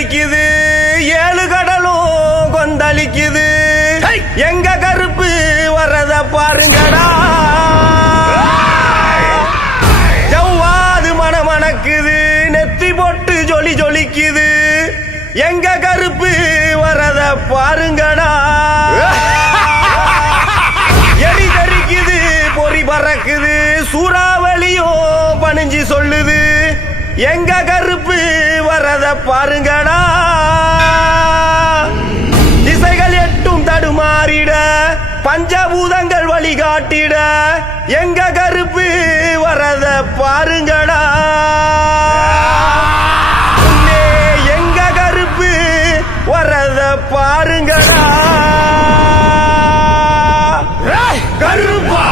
அடிக்குது, ஏழு கடலும் கொந்தளிக்குது. எங்க கருப்பு வர்றத பாருங்கடா. ஜவ்வாது மணமணக்குது, நெத்தி போட்டு ஜொலி ஜொலிக்குது. எங்க கருப்பு வர்றத பாருங்கடா. எரி தரிக்குது, பொறி பறக்குது, சூறாவளியும் பணிஞ்சு சொல்லுது. எங்க கருப்பு வரத பாருங்கடா. திசைகள் எட்டும் தடுமாறிட, பஞ்சபூதங்கள் வழிகாட்டிட. எங்க கருப்பு வரத பாருங்கடா. எங்க கருப்பு வரத பாருங்கடா. கருப்பா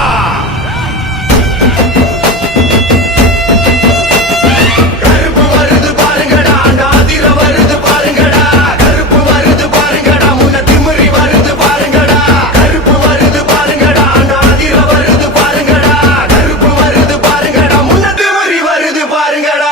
பாருங்கடா.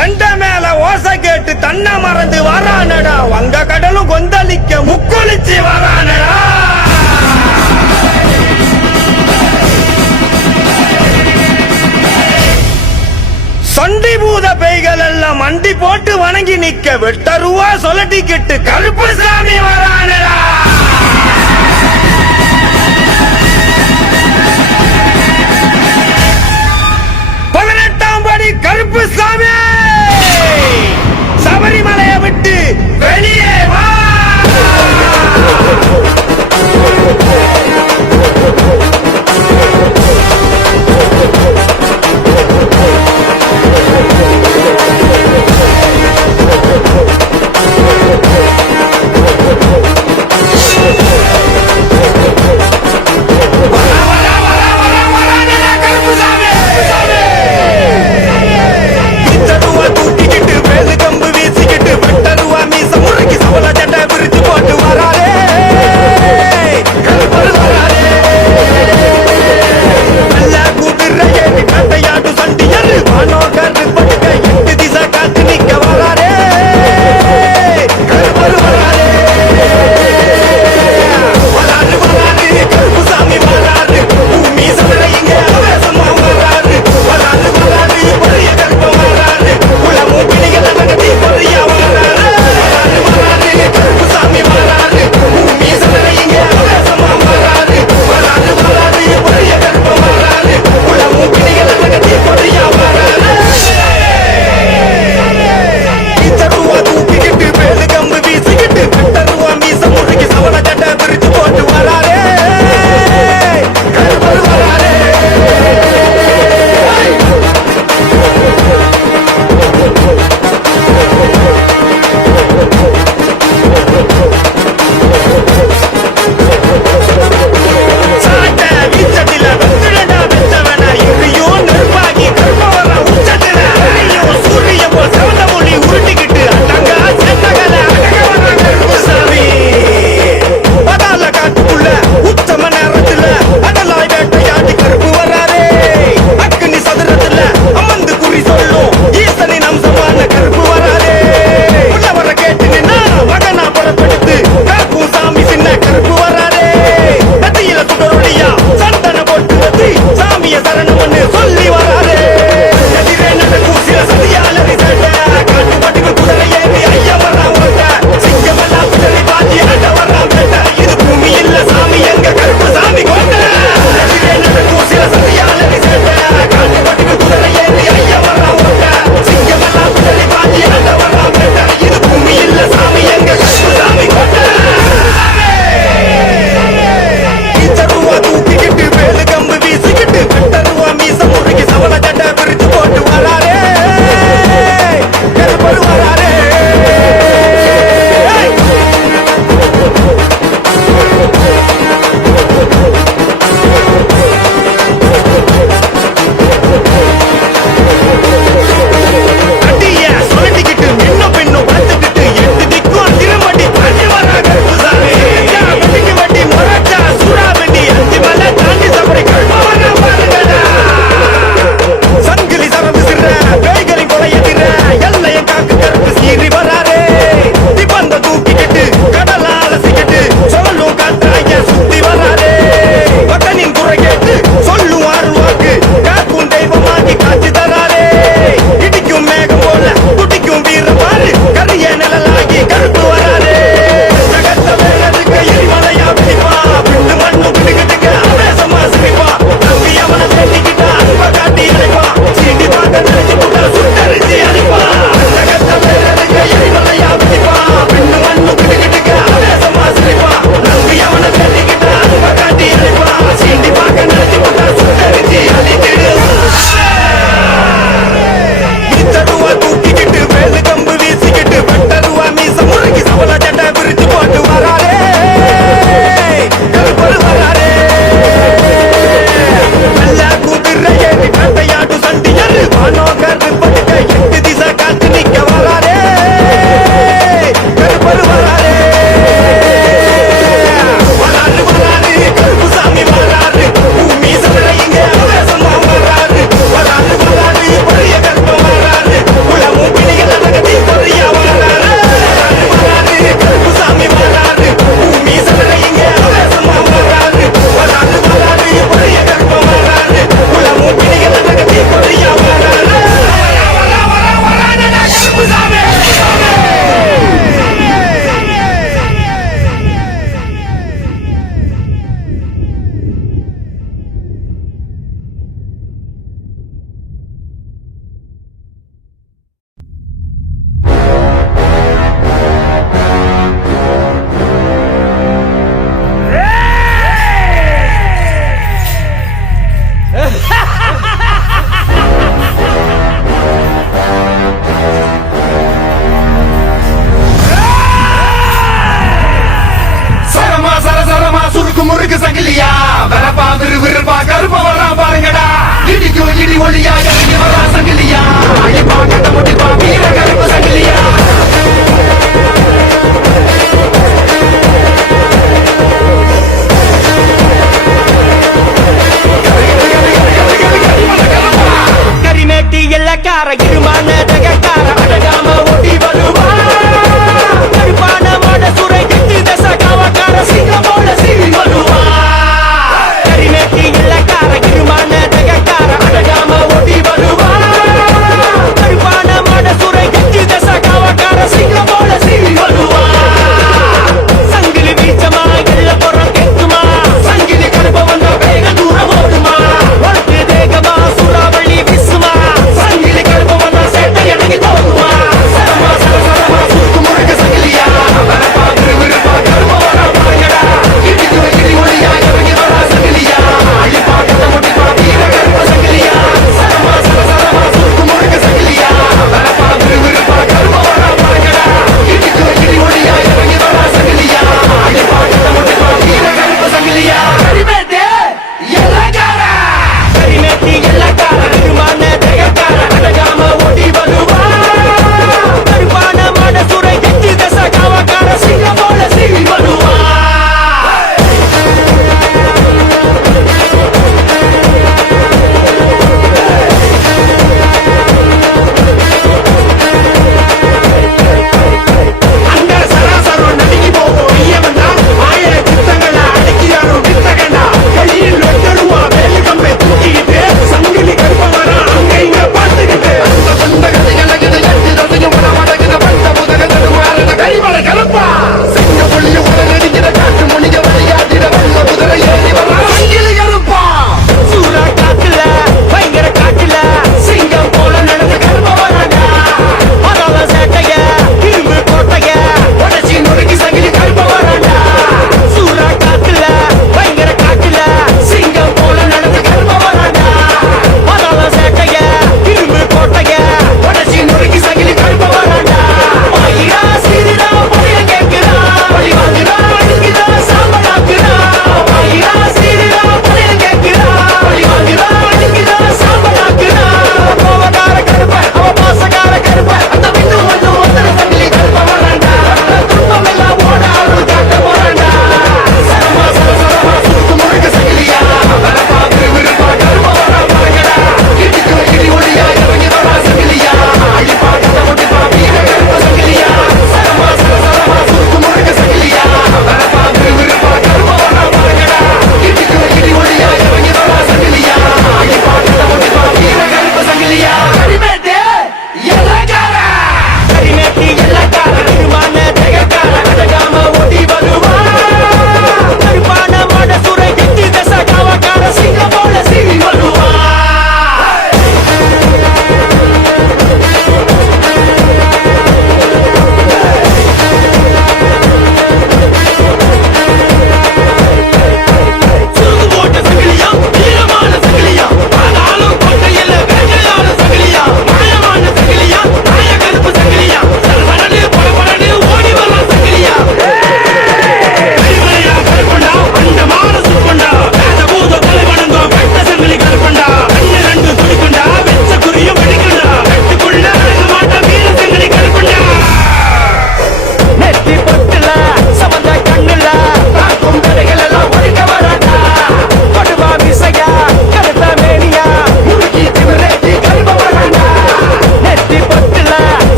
தண்ட மேல ஓசை கேட்டு தன்னை மறந்து வரானடா, வங்க கடலும் கொந்தளிக்க முக்குளிச்சு வரானடா. சண்டி பூத பேய்கள் எல்லாம் மண்டி போட்டு வணங்கி நிக்க, வெட்டருவா சொல்லட்டிக்கிட்டு கருப்பு சாமி வரானடா. படி கருப்பு சாமி சபரிமலையை விட்டு வெளியே வா.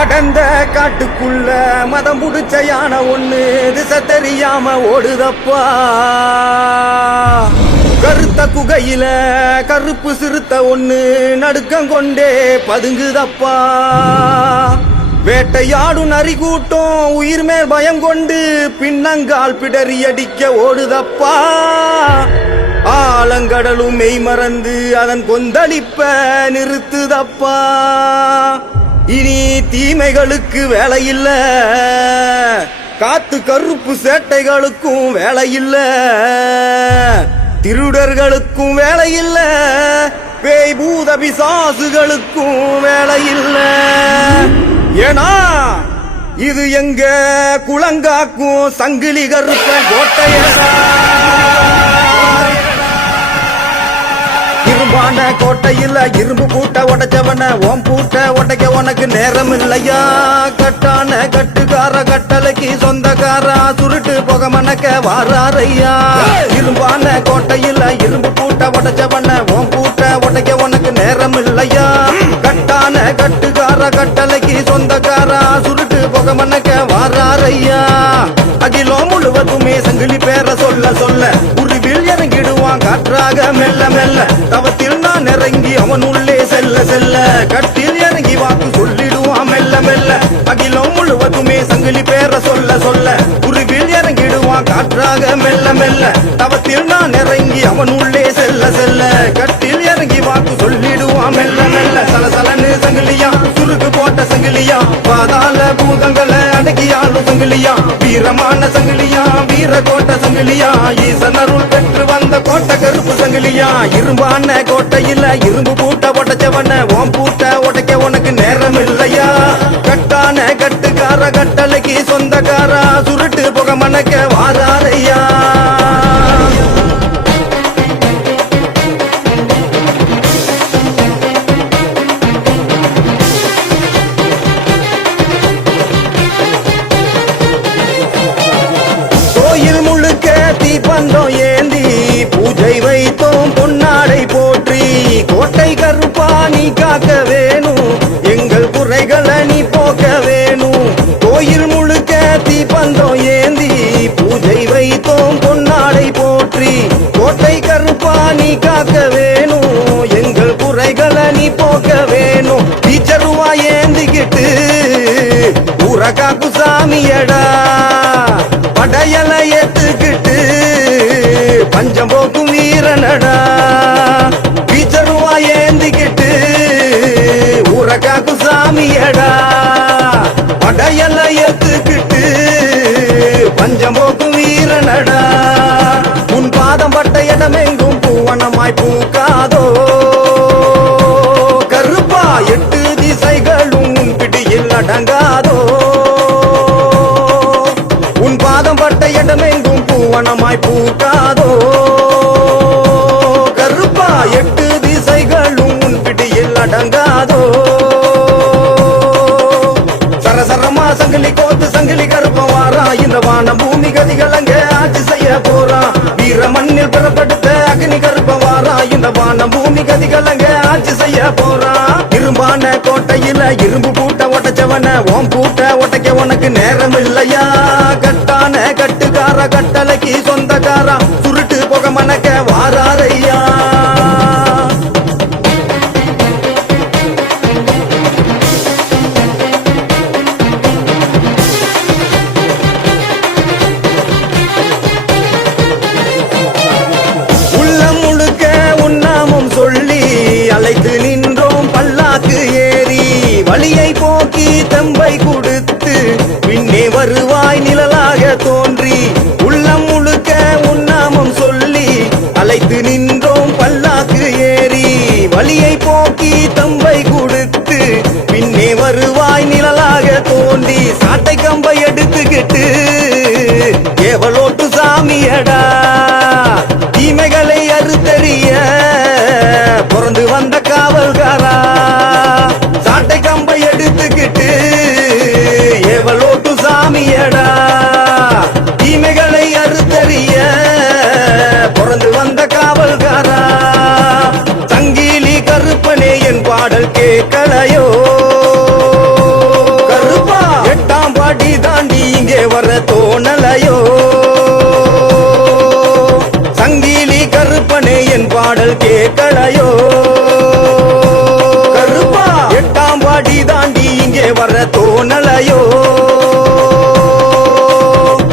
அடர்ந்த காட்டுக்குள்ள மதம் புடிச்ச யானை ஒண்ணு திசை தெரியாம ஓடுதப்பா. கருத்த குகையில கருப்பு சிறுத்த ஒண்ணு நடுக்கம் கொண்டே பதுங்குதப்பா. வேட்டையாடும் நரி கூட்டம் உயிர் மேல் பயம் கொண்டு பின்னங்கால் பிடறி அடிக்க ஓடுதப்பா. ஆலங்கடலும் மெய் மறந்து அதன் கொந்தளிப்ப நிறுத்துதப்பா. இனி தீமைகளுக்கு வேலை இல்ல, காத்து கருப்பு சேட்டைகளுக்கும் வேலை இல்ல, திருடர்களுக்கும் வேலை இல்ல, பேய் பூத பிசாசுகளுக்கும் வேலை இல்ல. ஏனா இது எங்க குளங்காக்கும் சங்கிலி கருப்ப கோட்டையடா. இரும்பான கோட்டையில் இரும்பு பூட்ட உடைச்சவன ஓம் பூட்ட உடைக்க உனக்கு நேரம் இல்லையா. கட்டான கட்டுக்கார கட்டளைக்கு சொந்தக்காரா சுருட்டு புக மணக்க வாராரையா. இரும்பான கோட்டையில் இரும்பு பூட்ட உடைச்சவன ஓம் பூட்ட உடைக்க உனக்கு நேரம் இல்லையா. கட்டான கட்டுக்கார கட்டளைக்கு சொந்தக்காரா சுருட்டு புக மணக்க வாராரையா. அகிலம் முழுவதுமே சங்கிலி பேர சொல்ல சொல்ல உருவில் இறங்கிடுவான் காற்றாக மெல்ல மெல்ல. தவத்தில் நான் இறங்கி அவன் உள்ளே செல்ல செல்ல கட்டில் இறங்கி வாக்கு சொல்லிடுவான் மெல்ல மெல்ல. அகிலம் முழுவதுமே சங்கிலி பேர சொல்ல சொல்ல உருவில் இறங்கிடுவான் காற்றாக மெல்ல மெல்ல. தவத்தில் நான் இறங்கி அவன் உள்ளே செல்ல செல்ல கட்டில் இறங்கி வாக்கு சொல்லிடுவான் மெல்ல மெல்ல. சலசலன்னு சங்கிலியா சுருக்கு போட்ட சங்கிலியா பாதாள பூதங்களை அடக்கியாலும் சங்கிலியா. வீரமான சங்கிலியா வீர கோட்ட சங்கிலியா ஈசனருள் பெற்று வந்த கோட்டை கருப்பு சங்கிலியா. இரும்பான கோட்டையில் இரும்பு பூட்ட உடைச்சவன ஓம் பூட்ட உடைக்க உனக்கு நேரம் இல்லையா. கட்டான கட்டுக்கார கட்டளைக்கு சொந்தக்காரா சுருட்டு புக மணக்க வாராரையா. கோயில் முழுக்க தீப்பந்தம் ஏந்தி பூஜை வைத்தோம் பொன்னாடை போற்றி. கோட்டை கருப்பா நீ காக்க வேணும், எங்கள் குறைகளை நீ போக்க வேணும். கோயில் முழுக்க தீப்பந்தம் ஏந்தி பூஜை வைத்தோம் பொன்னாடை போற்றி. கோட்டை கருப்பா நீ காக்க வேணும், எங்கள் குறைகளை நீ போக்க வேணும். டீச்சருவா ஏந்திக்கிட்டு ஊரகாக்கு சாமியடா. படையலை ஏத்துக்கிட்டு பஞ்சம் போக்கும் வீரனடா. பீச்சருவா ஏந்திக்கிட்டு ஊரகாக்கு சாமியடா. படையலை ஏத்துக்கிட்டு பஞ்சம் போக்கும் வீரனடா. உன் பாதம் பட்ட இடமெங்கும் பூவனமாய் பூக்காதோ கருப்பா. 8 திசைகளும் உன் பிடியில் அடங்காதோ. உன் பாதம் பட்ட இடமெங்கும் பூவனமாய் பூக்காதோ கருப்பா. 8 திசைகளும் உன் பிடியில் அடங்காதோ. சரசரமா சங்கிலி கோத்து சங்கிலி கருப்ப வாரா. இந்த வானம் பூமி கதிகள் அங்க ஆட்சி செய்ய போறா. வீர மண்ணில் பிறப்படுத்த அக்னி கருப்ப வாரா. இந்த வானம் பூமி கதிகள் அங்க ஆட்சி செய்ய போறா. இரும்பான கோட்டையில இரும்பு பூட்ட உடைச்சவன ஓம் பூட்ட உடைக்க உனக்கு நேரம் இல்லையா. கட்டான கட்டுக்கார கட்டளைக்கு சொந்தக்காரா சுருட்டு புக மணக்க வாராரையா. உள்ளம் முழுக்க உன்னாமம் சொல்லி அழைத்து நின்றோம் பல்லாக்கு ஏறி. வழியை போக்கி தம்பை கொடுத்து பின்னே வருவாய் நிழலாக தோன்றி. உள்ளம் முழுக்க உன்னாமம் சொல்லி அழைத்து நின்றோம் பல்லாக்கு ஏறி. வழியை போக்கி தம்பை கொடுத்து பின்னே வருவாய் நிழலாக தோன்றி. சாட்டை கம்பை எடுத்துக்கிட்டு ஏவலோட்டு சாமியடா. தீமைகளை அறுத்தறிய பிறந்து வந்த காவல்காரா. சாட்டை கம்பை எடுத்துக்கிட்டு ஏவலோட்டு சாமியடா. தீமைகளை அறுத்தறிய பிறந்து வந்த காவல்காரா. சங்கிலி கருப்பனே என் பாடல் கேட்கலையோ கேட்கலையோ கருப்பா 8ஆம் படி தாண்டி இங்கே வர தோணலையோ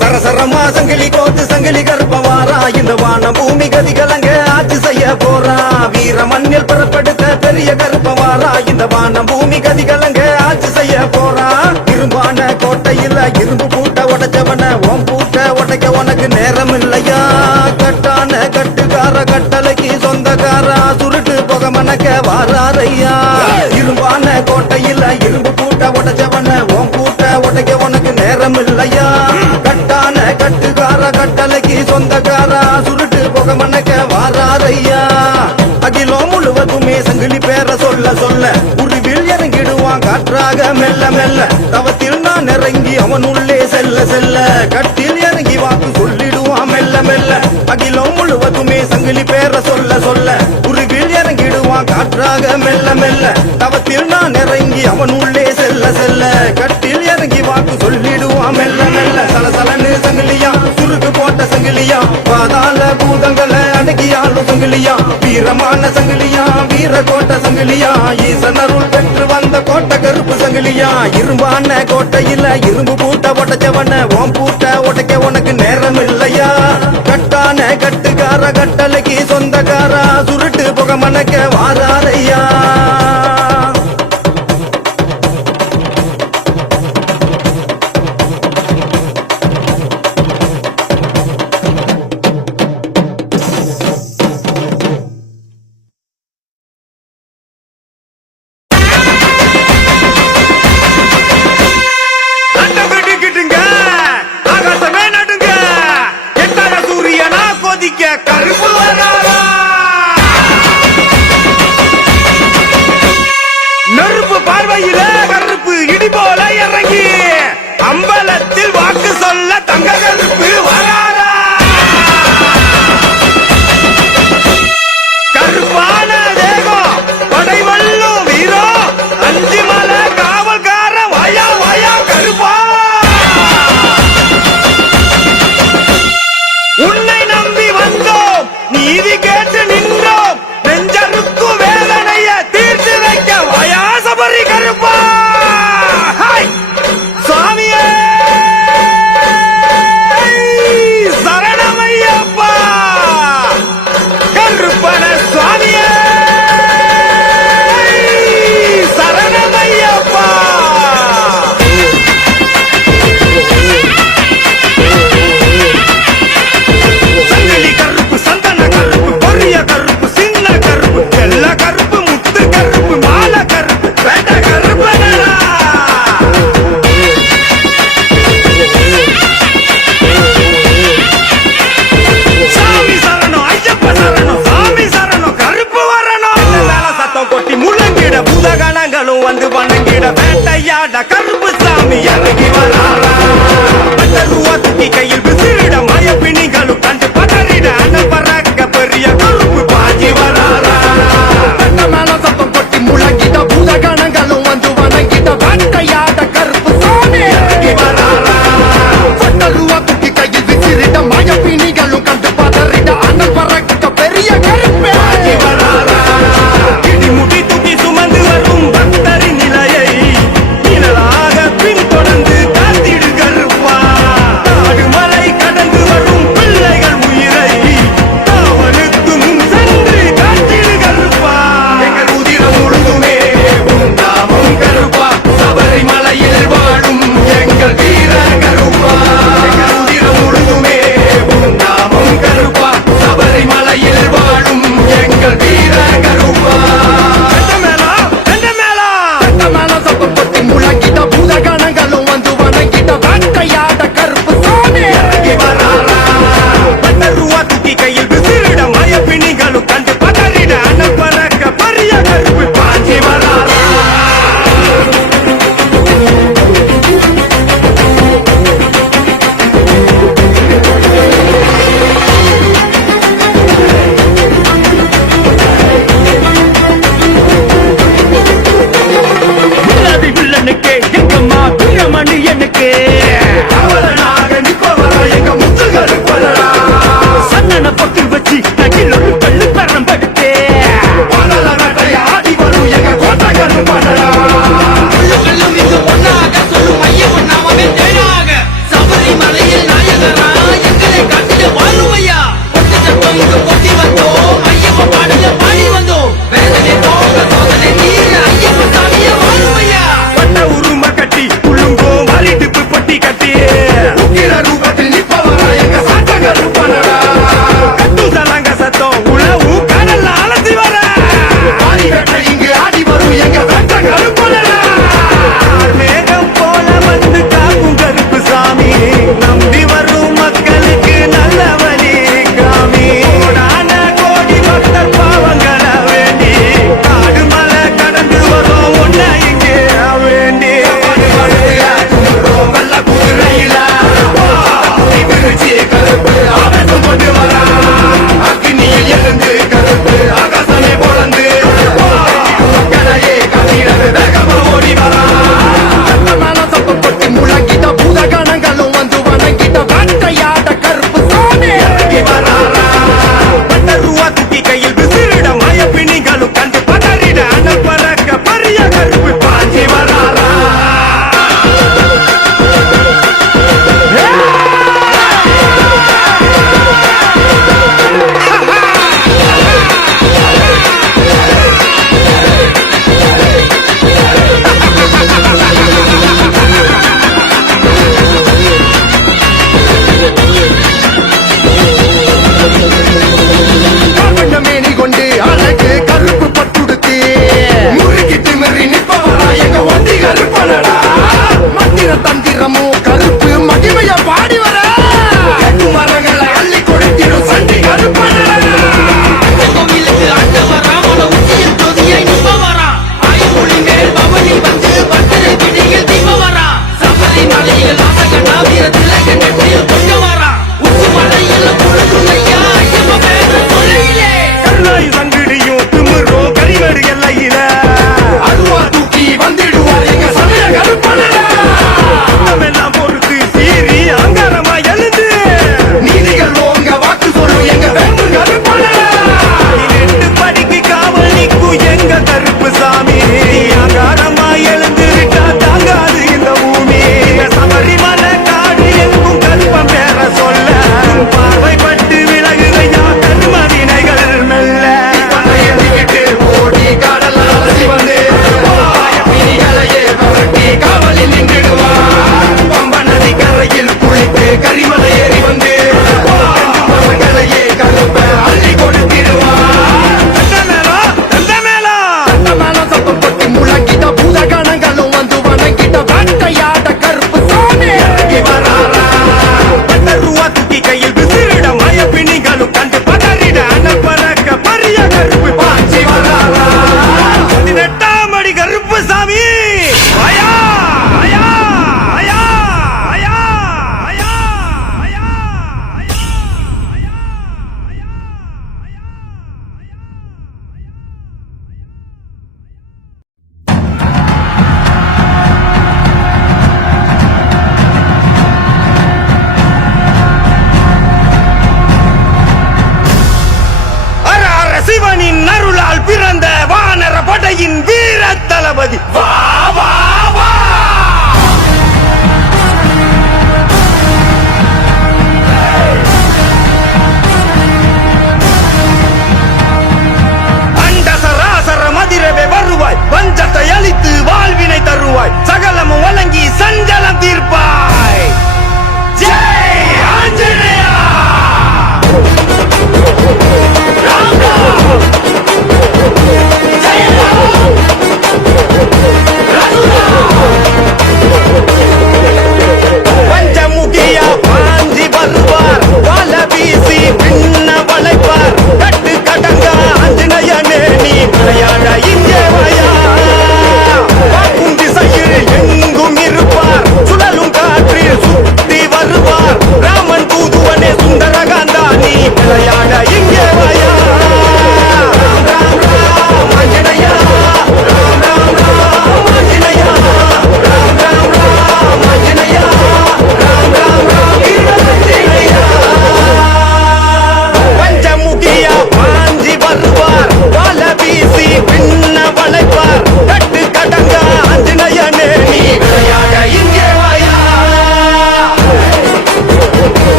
சரசரமா சங்கிலி கோத்து சங்கிலி கருப்பவாரா இந்த வான பூமி கதிகலங்க ஆட்சி செய்ய போறா வீர மண்ணில் புறப்படுத்த பெரிய கருப்பவாரா இந்த வான பூமி கதிகலங்க ஆட்சி செய்ய போறா இரும்பான கோட்டையில் இரும்பு பூட்ட உடைச்சவன ஓம் பூட்ட உடைக்க உனக்கு நேரம் இல்லையா கட்டான கட்டுக்கார கட்டளைக்கு சொந்தக்காரா சுருட்டு புக மணக்க வாராரையா இரும்பான கோட்டையில் இரும்பு பூட்ட உடைச்சவன ஓம் பூட்ட உடைக்க உனக்கு நேரம் இல்லையா கட்டான கட்டுக்கார கட்டளைக்கு சொந்தக்காரா சுருட்டு புக மணக்க வாராரையா அகிலம் முழுவதுமே சங்கிலி பேர சொல்ல சொல்ல உருவில் இறங்கிடுவான் காற்றாக மெல்ல மெல்ல தவத்தில் நான் இறங்கி அவன் உள்ளே செல்ல செல்ல கட்டில் இறங்கி வாக்கு சொல்லிடுவான் மெல்ல மெல்ல அகிலம் முழுவதுமே சங்கிலி பேர சொல்ல சொல்ல உருவில் இறங்கிடுவான் காற்றாக மெல்ல மெல்ல தவத்தில் நான் இறங்கி அவன் உள்ளே செல்ல செல்ல கட்டில் இறங்கி வாக்கு சொல்லிடுவான் மெல்ல மெல்ல சலசலன்னு சங்கிலியா சுருக்கு போட்ட சங்கிலியா பாதாள பூதங்களை அடக்கியாலும் சங்கிலியா வீரமான சங்கிலியா வீர கோட்டை சங்கிலியா ஈசனருள் பெற்று வந்த கோட்டை கருப்பு சங்கிலியா இரும்பான கோட்டையில இரும்பு பூட்ட உடைச்சவன ஓம் பூட்ட உடைக்க உனக்கு நேரம் இல்லையா கட்டான கட்டுக்கார கட்டளைக்கு சொந்தக்காரா சுருட்டு புக மணக்க வாராரையா அம்பலத்தில் வாக்கு சொல்ல தங்க கருப்பு வராரா கருப்பான தேகம் படைவல்லும் வீரோ அஞ்சு மலை காவல்கார வாயா வாயா கருப்பா உன்னை நம்பி வந்தோம் நீதி கேட்டு நின்றோம் நெஞ்சருக்கும் வேதனைய தீர்த்து வைக்க வாயா சபரி கருப்பா சுவாமியே சரணமையப்பா கருப்பன சுவாமியே சரணமையப்பா சங்கிலி கருப்பு சந்தன கருப்பு பொரிய கருப்பு சின்ன கருப்பு எல்ல கருப்பு முத்து கருப்பு மாலை கருப்பு வேட்ட கருப்பனா பூதகணங்களும் வந்து வணங்கிட வேட்டையாட கருப்பு சாமி இறங்கி வராரா ரூபா தூக்கி கையில் விசிறிட மய பிணிகளும் கண்டு பதறிட அனல் பறக்க பெரிய கருப்பு பாஞ்சி வராரா மேல சத்தம் கொட்டி முழங்கிட பூதகணங்களும் வந்து வணங்கிட வேட்டையாட கருப்பு சாமி இறங்கி வராரா ரூபா தூக்கி கையில் விசிறிட மய பிணிகளும் கண்டு பதறிட அனல் பறக்க பெரிய கருப்பு பாஞ்சி வராரா இடிமுடி தூக்கி சுமந்து வரும் பக்தரின் நிலையை நிழலாக பின்தொடர்ந்து காத்திடு கருப்பா படையின் வீர தளபதி வா வா வா. அண்ட சராசர மதிரவே வருவாய், வஞ்சத்தை அழித்து வாழ்வினை தருவாய், சகலமும் வழங்கி சஞ்சலம் தீர்ப்பாய். ஜெய் ஆஞ்சநேயா. ராமா ஜெய ராமா.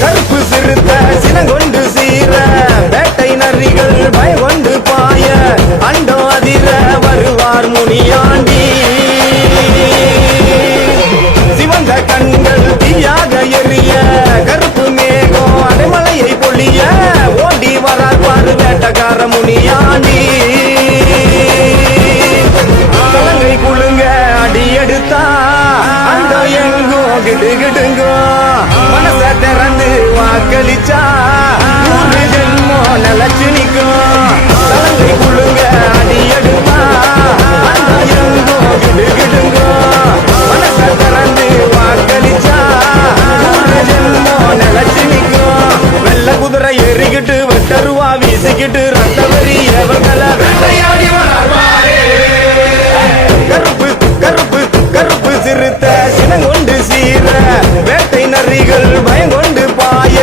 கருப்பு சிறுத்த சினங்கொண்டு சீர வேட்டை நரிகள் பயங்கொண்டு பாய அண்டோ அதிர வருவார் முனியாண்டி சிவந்த கண்கள் தீயாக எரிய கருப்பு மேகம் அடைமலையை பொழிய ஓடி வரார் பாரு வேட்டக்கார முனியாண்டி தலங்கை குழுங்க அடி எடுத்தா அந்த எங்கோ கிடுகிடுங்கோ மனச திறந்து வாக்களிச்சா நூறு ஜென்மோ நிலச்சு நிற்கும் தலங்கை குழுங்க அடி எடுத்தா அந்த எங்கோ கிடுகிடுங்கோ மனச திறந்து வாக்களிச்சா நூறு ஜென்மோ நிலச்சு நிற்கும் வெள்ள குதிரை எறிக்கிட்டு வெட்டருவா வீசிக்கிட்டு ரத்த வெறி எவர்களை வேட்டையாடி வளர்வாரே கருப்பு கருப்பு கருப்பு சிறுத்த சினங்கொண்டு சீர வேட்டை நரிகள் பயங்கொண்டு பாய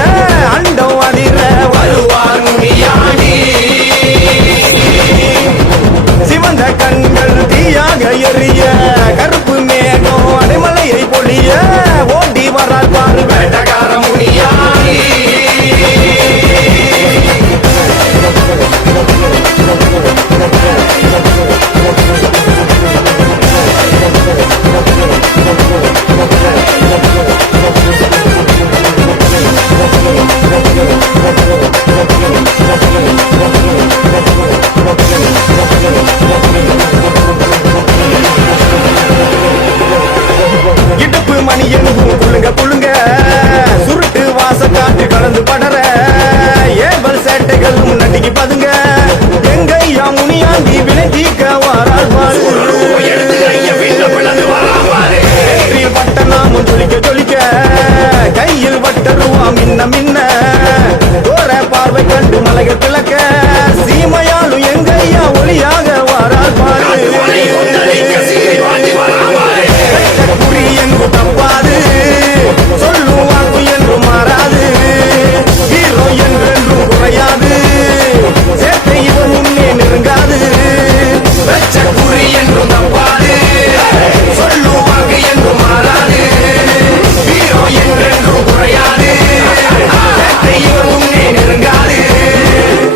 அண்டம் அதிர வருவார் முனியாண்டி சிவந்த கண்கள் தீயாக எரிய கருப்பு மேகம் அடைமலையை பொழிய ஓடி வரார் பாரு வேட்டக்கார முனியாண்டி இடுப்பு மணி எங்கும் புழுங்க புழுங்க சுருட்டு வாச காற்று கலந்து படற ஏவல் சேட்டைகள் முன்னாடிக்கு பதுங்க எங்கையா முனியாண்டி வினை தீக்க வாரார் பாரு வட்ட நாமும் ஜொலிக்க ஜொலிக்க கையில் வட்டருவா மின்ன மின்ன தோர பார்வை கண்டு மலைகள் பிளக்க சீமையாலும் எங்கையா ஒளியாக வாரார் பாரு குறி எங்கு தப்பாது சொல்லும் வாக்கு என்று மாறாது ஹீரோ என்றென்றும் குறையாது சேட்டை இவன் முன்னே நெருங்காது வெச்ச குறி என்றும் தப்பாது சொல்லும் வாக்கு என்று மாறாது ஹீரோ என்றென்றும் குறையாது சேட்டை இவன் முன்னே நெருங்காது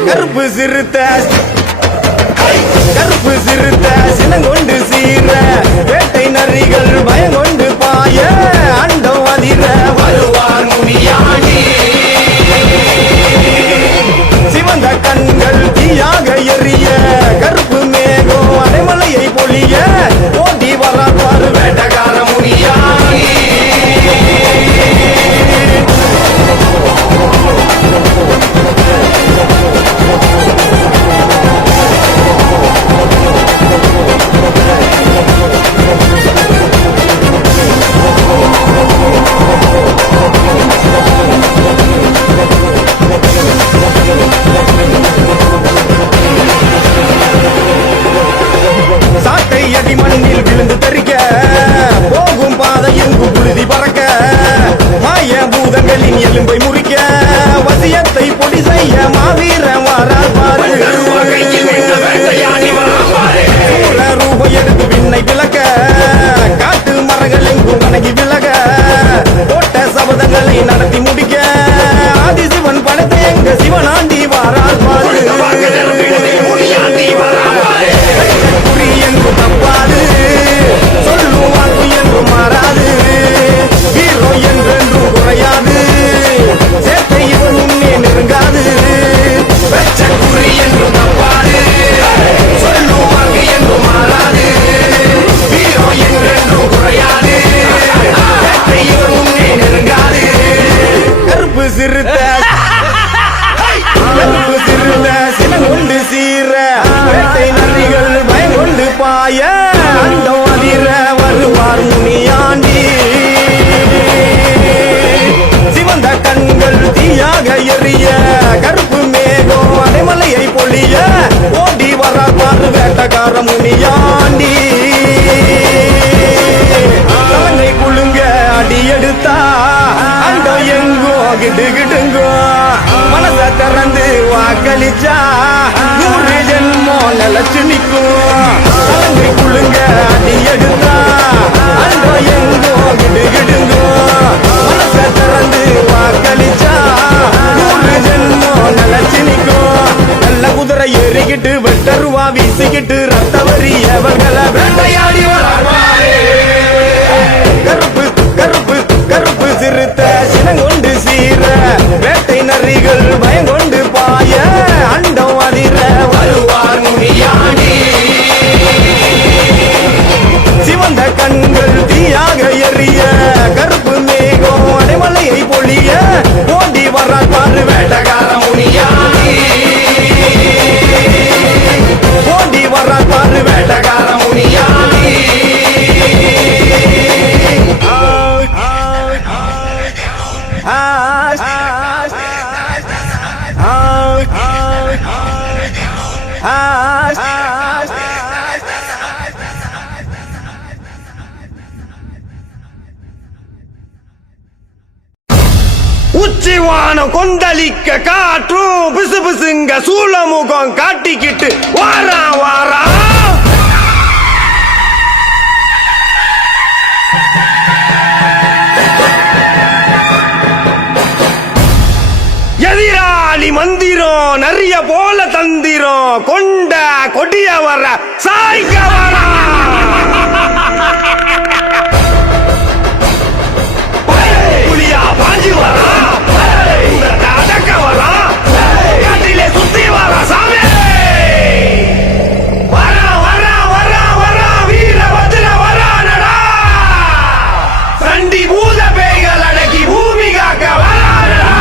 கருப்பு சிறுத்த கருப்பு சிறுத்த சினங்கொண்டு சீர வேட்டை நரிகள் பயங்கொண்டு பாய அண்டம் அதிர வருவார் முனியாண்டி சிவந்த கண்கள் தீயாக எரிய கருப்பு மேகம் அடைமலையை பொழிய ஓடி வரார் பாரு வேட்டக்கார முனியாண்டி சாட்டை அடி மண்ணில் விழுந்து தெறிக்க போகும் பாதை எங்கு புழுதி பறக்க மாய பூதங்களின் எலும்பை முறிக்க வசியத்தை பொடி செய்ய மாவீர வாரார் பாரு சூர ரூப எடுத்து விண்ணை விளக்க காட்டு மரங்கள் எங்கும் வணங்கி விலக போட்ட சபதங்களை நடத்தி முடிக்க ஆதிசிவன் படத்தை எங்க சிவனாண்டி வாரார் பாரு குறி எங்கு தப்பாது சொல்லும் வாக்கு என்று மாறாது ஹீரோ என்றென்றும் குறையாது சேட்டை இவன் முன்னே நெருங்காது வெச்ச குறி என்றும் முனியாண்டி தலங்கை குழுங்க அடி எடுத்தா அண்டம் எங்கோ கிடுகிடுங்கோ மனச திறந்து வாக்களிச்சா 100 ஜென்மம் நிலச்சு நிற்கும் தலங்கை குழுங்க அடி எடுத்தா அண்டம் எங்கோ கிடுகிடுங்கோ மனச திறந்து வாக்களிச்சா 100 ஜென்மம் நிலச்சு நிற்கும் நல்ல குதிரை ஏறிக்கிட்டு வெட்டருவா வீசிக்கிட்டு ரத்த வரி எவர்களை வேட்டையாடி வளர்வாரே கருப்பு கருப்பு கருப்பு சிறுத்த சினங்கொண்டு சீர வேட்டை நரிகள் பயங்கொண்டு பாய அண்டம் அதிர வருவார் முனியாண்டி சிவந்த கண்கள் தீயாக எரிய கருப்பு மேகம் அடைமலையை பொழிய ஓடி வரார் பாரு வேட்டகார முனியாண்டி ஓடி வரார் பாரு வேட்டகார முனியாண்டி உச்சிவானம் கொந்தளிக்க காற்றும் பிசு பிசுங்க சூளமுகம் காட்டிக்கிட்டு வாரா வாரா எதிராளி மந்திரம் நிறைய போல தந்திரம் கொண்ட கொடிய வர சாய்க்க வரா புலியா பாஞ்சி வரா அடக்க வரா காட்டிலே சுத்தி வரா சாமி வரா வரா வரா வரா வீர வஜ்ர வரானடா சண்டி பூத பேய்கள் அடக்கி பூமி காக்க வரானடா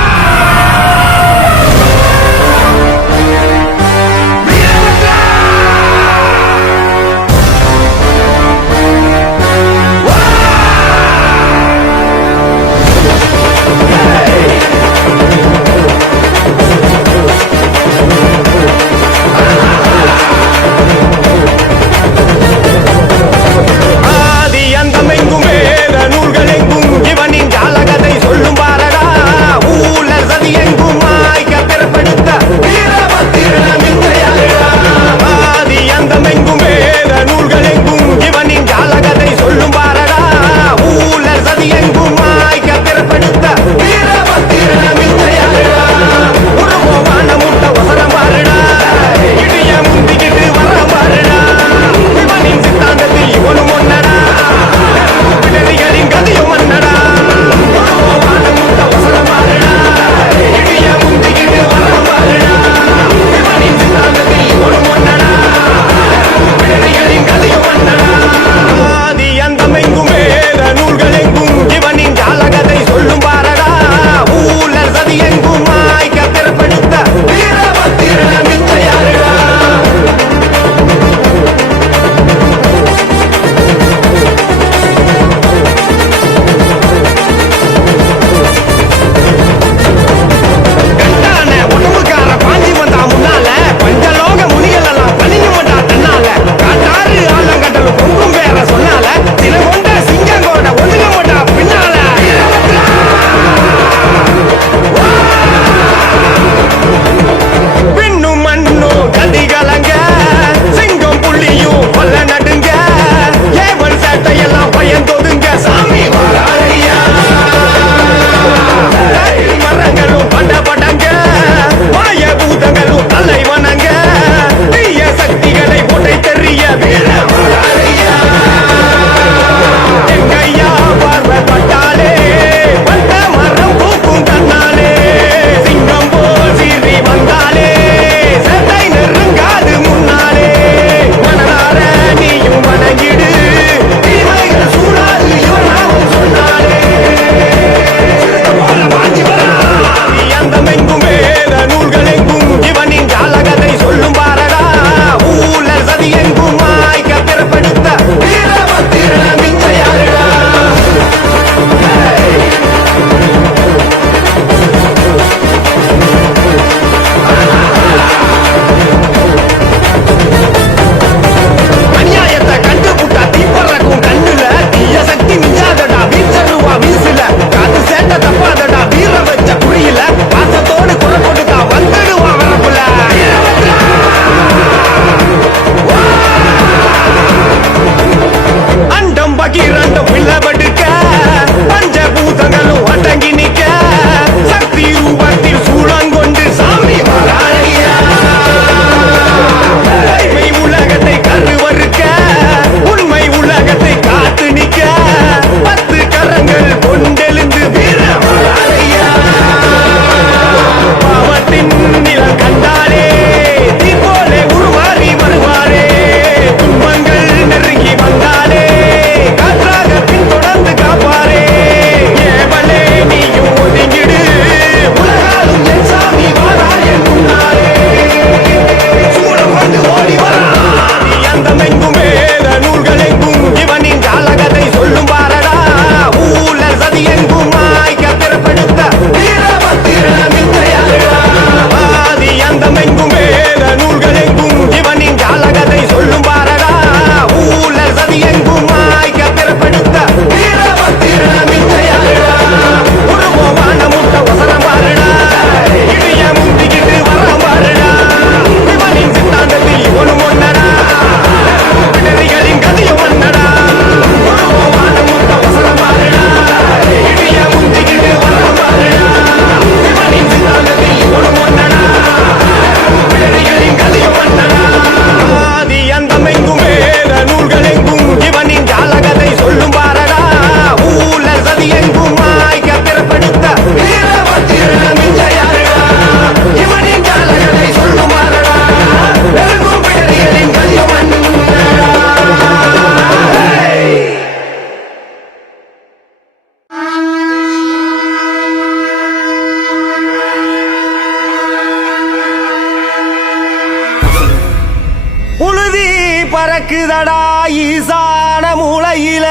ஈசான மூலையில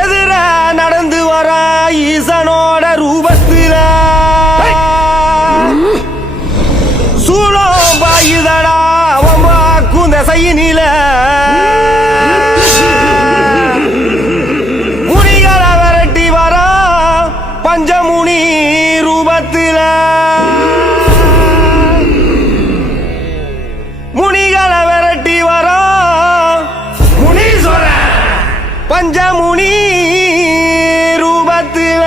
எதிர நடந்து வர ஈசனோட ரூபத்தில சூழம் பாயுதடா அவன் வாக்கும் திசையினில முனிகளை விரட்டி வர பஞ்சமுனி ரூபத்தில முனிகளை விரட்டி வர முனீஸ்வர பஞ்சமுனி ரூபத்தில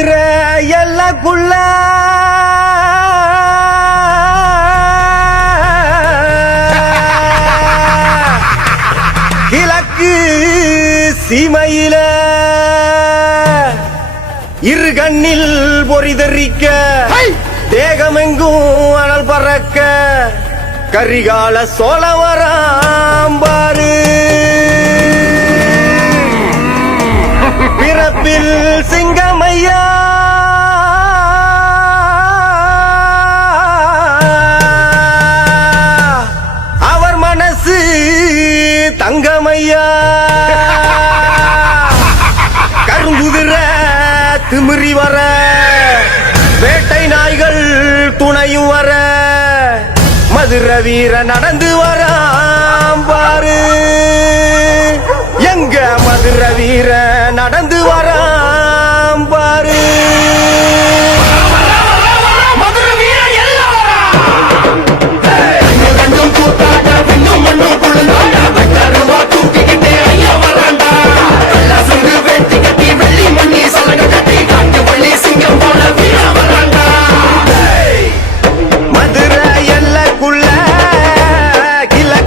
மதுரை எல்லக்குள்ள கிழக்கு சீமையில இரு கண்ணில் பொறிதறிக்க தேகமெங்கும் அனல் பறக்க கரிகால சோழவராம்பாரு பிறப்பில் சிங்கமையா அவர் மனசு தங்கமையா கருங்குதிர திமிரி வர வேட்டை நாய்கள் துணையும் வர மதுர வீர நடந்து வராம் பாரு எங்க மதுர வீர நடந்து வராம் பாரு மதுரை எல்லக்குள்ள கிழக்கு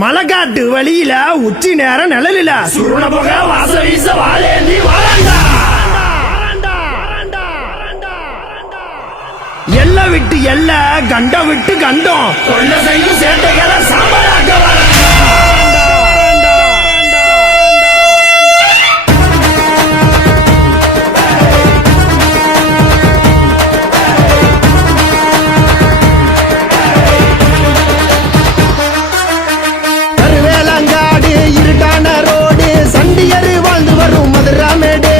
மலைக்காட்டு வழியில உச்சி நேரம் நிழலில சுருண போக வாச வீச வாழேந்தி வாழண்டா எல்ல விட்டு எல்ல கண்ட விட்டு கண்டம் கொள்ள செய்யும் சேட்டைகளை சாம்பலாக்க கருவேலங்காடு இருட்டான ரோடு சண்டியரு வாழ்ந்து வரும் மதுராமேடு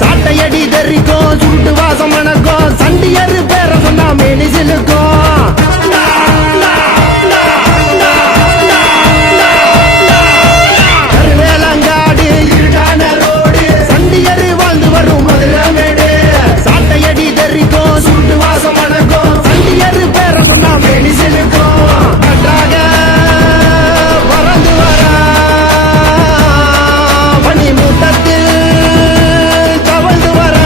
சாட்டையடி தெரிக்கும் சுருட்டு வாசம் மணக்கும் சண்டியரு பேர சொன்னா மெலிசிலுக்கும் கருவேலங்காடு இருட்டான ரோடு சண்டியரு வாழ்ந்து வரும் மதுராமேடு சாட்டையடி தெரிக்கும் சுருட்டு வாசம் மணக்கும் சண்டியரு பேர சொன்னா மெலிசிலுக்கும் கட்டாக பறந்து வர பனி மூட்டத்தில் தவழ்ந்து வர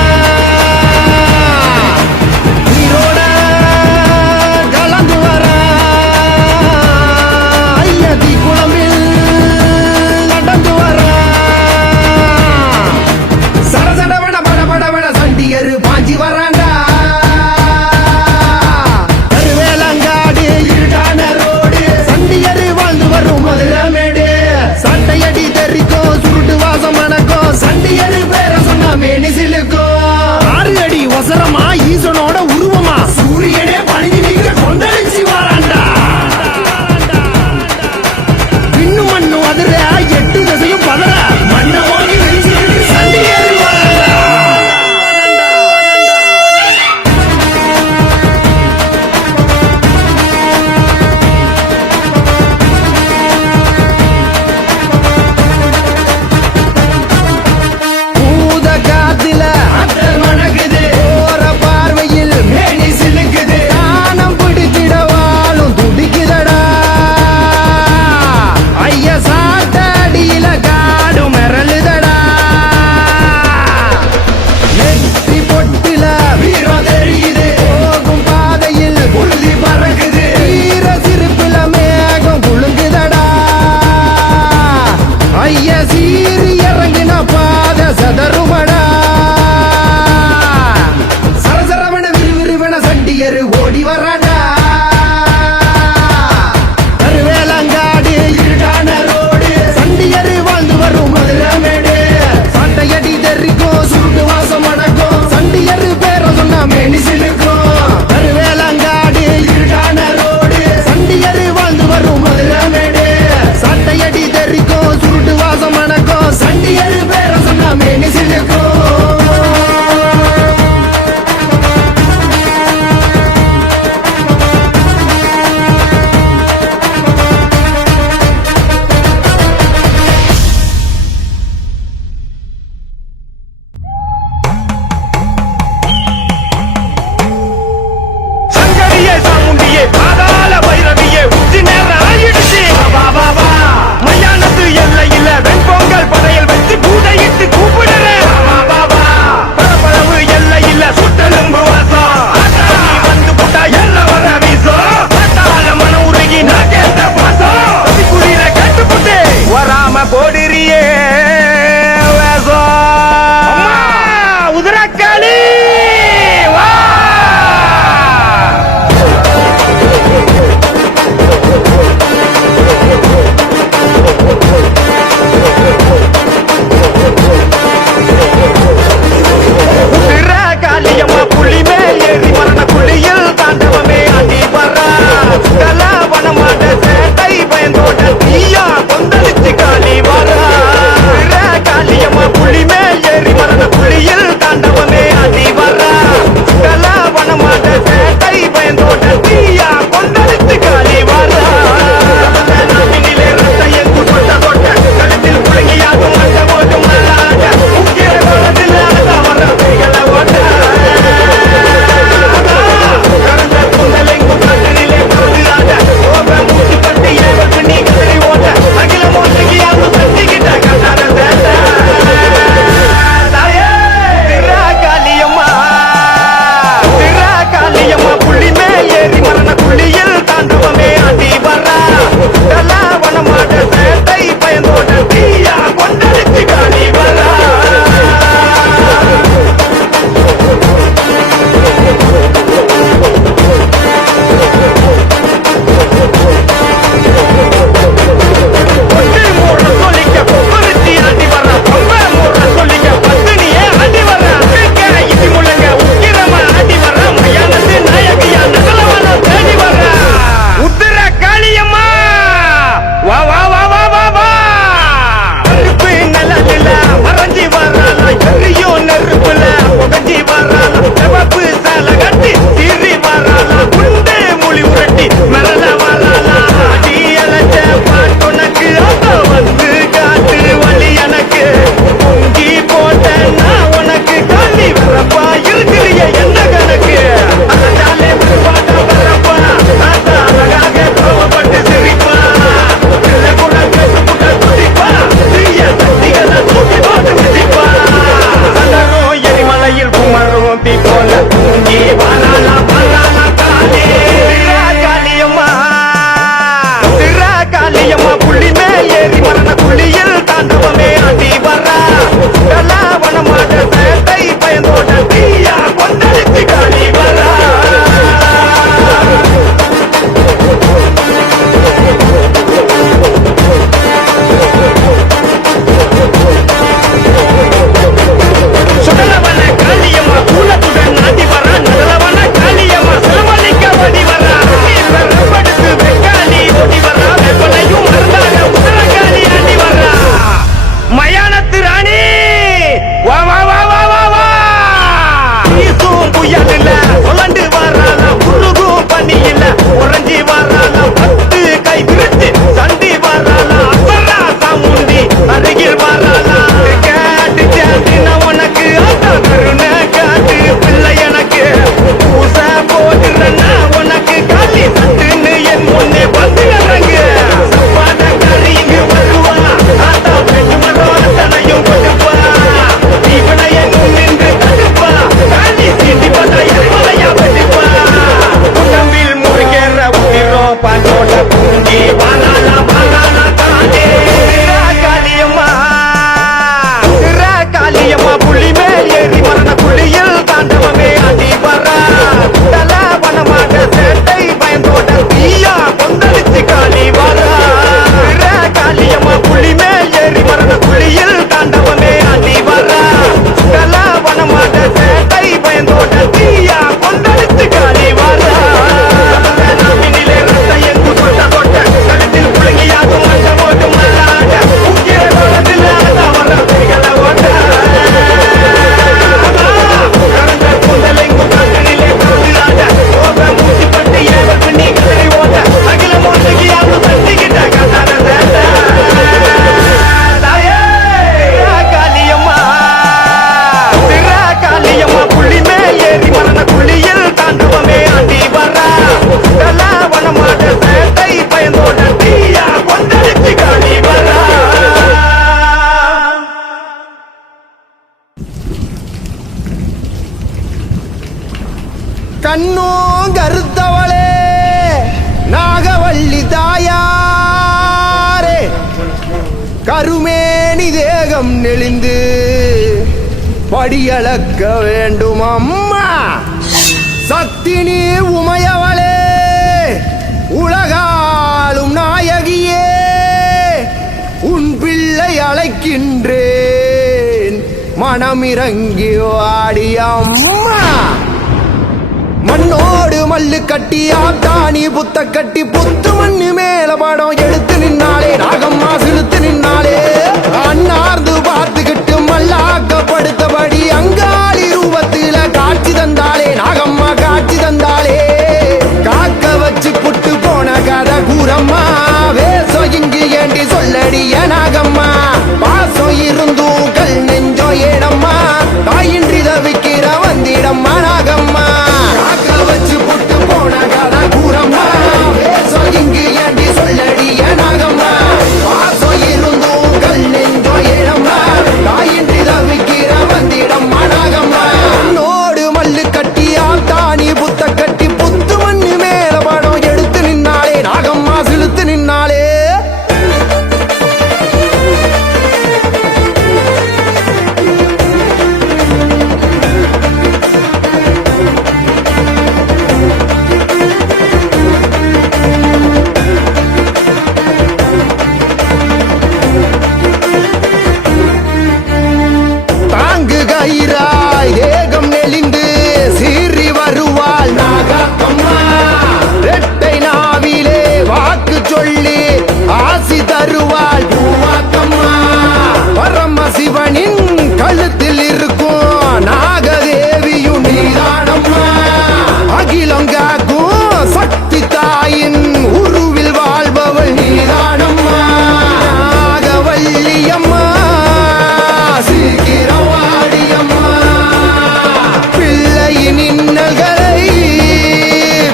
கண்ணும் கருத்தவளே நாகவள்ளி தாயாரே கருமேனி தேகம் நெளிந்து படியளக்க வேண்டும் அம்மா சக்தினி உமையவளே உலகாளும் நாயகியே உன் பிள்ளை அழைக்கின்றேன் மனமிறங்கி வாடி அம்மா மண்ணோடு மல்லு கட்டி ஆத்தாணி புத்த கட்டி புத்து மண்ணு மேல படம் எடுத்து நின்னாலே நாகம்மா சிலுத்து நின்னாலே அண்ணார்ந்து பார்த்துக்கிட்டு மல்லாக்கப்படுத்தபடி அங்காளி ரூபத்தில காட்சி தந்தாலே நாகம்மா காட்சி தந்தாலே காக்க வச்சு புட்டு போன கதை கூறம்மா வேசம் இங்கு ஏண்டி சொல்லடிய நாகம்மா பாசம் இருந்தும் கல் நெஞ்சோ ஏடம்மா தாயின்றி தவிக்கிற வந்திடம்மா நாகம்மா காக்க வச்சு புட்டு போன கதை கூறம்மா வேசம் இங்கு ஏண்டி சொல்லடிய நாகம்மா பாசம் இருந்தும் கல் நெஞ்சோ ஏடம்மா தாயின்றி தவிக்கிற வந்திடம்மா நாகம்மா நோடு மல்லு கட்டி ஆத்தாணி புத்த கட்டி புத்து மண்ணு மேல படம் எடுத்து நின்னாலே நாகம்மா சிலுத்து நின்னாலே தாங்கு கயிறாய் தேகம் நெளிந்து சீறி வருவாள் நாகம்மா ரெட்டை நாவிலே வாக்கு சொல்லி ஆசி தருவாள் பூவாக்கம்மா பரமசிவனின் கழுத்தில் இருக்கும் நாகதேவியும் நீதானம்மா அகிலம் காக்கும் சக்தி தாயின் உருவில் வாழ்பவள் நீதானம்மா நாகவல்லியம்மா சீக்கிரம் வாடியம்மா பிள்ளையின் இன்னல்களை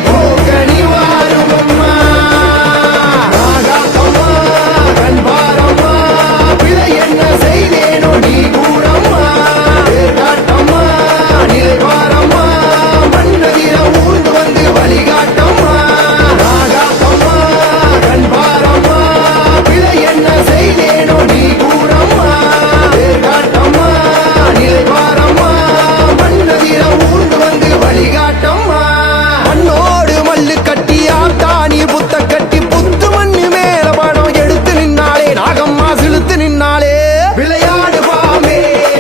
போக்கணி வாருமம்மா நாகம்மா கண்பாரம்மா பிழை என்ன செய்தேனோ நீ கூறம்மா காட்டம்மா நிலைவாரம்மா மன்னதிர ஊர்ந்து வந்து வழிகாட்டம்மா நாகம்மா கண்பாரம்மா பிழை என்ன செய்தேனோ நீ கூறம்மா காட்டம்மா நிலைவாரம்மா மன்னதிர ஊர்ந்து வந்து வழிகாட்டம்மா மண்ணோடு மல்லு கட்டி ஆத்தாணி புத்த கட்டி புத்து மண்ணு மேல படம் எடுத்து நின்னாலே நாகம்மா சிலுத்து நின்னாலே விளையாடு பாம்பே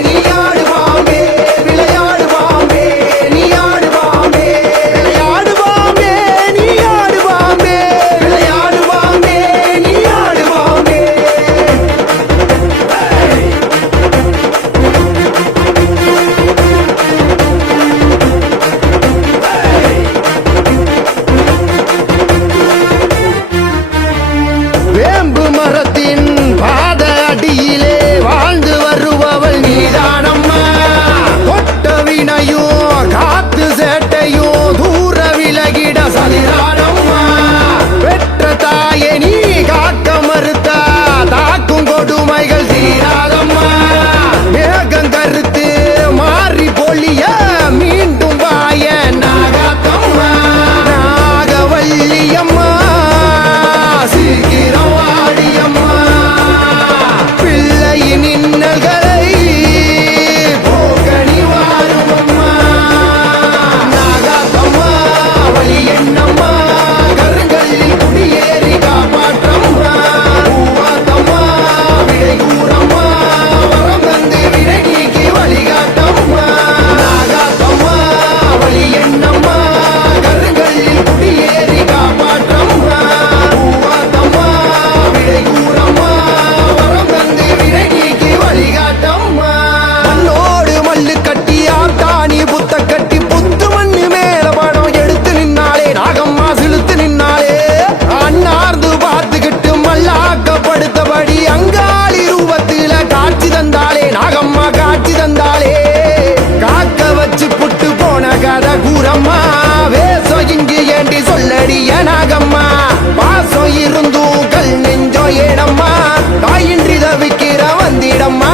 நீயாடு பாம்பே விளையாடு பாம்பே நீயாடு பாம்பே விளையாடு பாம்பே நீயாடு பாம்பே விளையாடு பாம்பே நீயாடு பாம்பே வேம்பு மரத்தின் பாத அடியிலே வாழ்ந்து வருபவள் நீதானம்மா கொட்ட வினையும் காத்து சேட்டையும் தூர விலகிட சதிரானம்மா பெற்ற தாயை நீ காக்க மறுத்தா தாக்கும் கொடுமைகள் தீராதம்மா மேகம் கருத்து மாறி பொழிய மீண்டும் வாய நாகத்தம்மா நாகவல்லியம்மா சீக்கிரம் வாடியம்மா பிள்ளையின் இன்னல்களை போக்கணி வாருமம்மா நாகத்தம்மா வழி என்னம்மா கருங்கல்லில் குடியேறி காப்பாற்றம்மா பூவாத்தம்மா விடை கூறம்மா வரம் தந்து விடை நீக்கி வழிகாட்டம்மா நாகத்தம்மா வழி என்னம்மா கருங்கல்லில் குடியேறி காப்பாற்றம்மா பூவாத்தம்மா விடை கூறம்மா வரம் தந்து விடை நீக்கி வழிகாட்டம்மா மண்ணோடு மல்லு கட்டி ஆத்தாணி புத்த கட்டி புத்து மண்ணு மேல படம் எடுத்து நின்னாலே நாகம்மா சிலுத்து நின்னாலே அண்ணார்ந்து பார்த்துக்கிட்டு மல்லாக்கப்படுத்தபடி அங்காளி ரூபத்தில காட்சி தந்தாலே நாகம்மா காட்சி தந்தாலே காக்க வச்சு புட்டு போன கதை கூறம்மா வேசம் இங்கு ஏண்டி சொல்லடிய நாகம்மா பாசம் இருந்தும் கல் நெஞ்சோ ஏடம்மா தாயின்றி தவிக்கிற வந்திடம்மா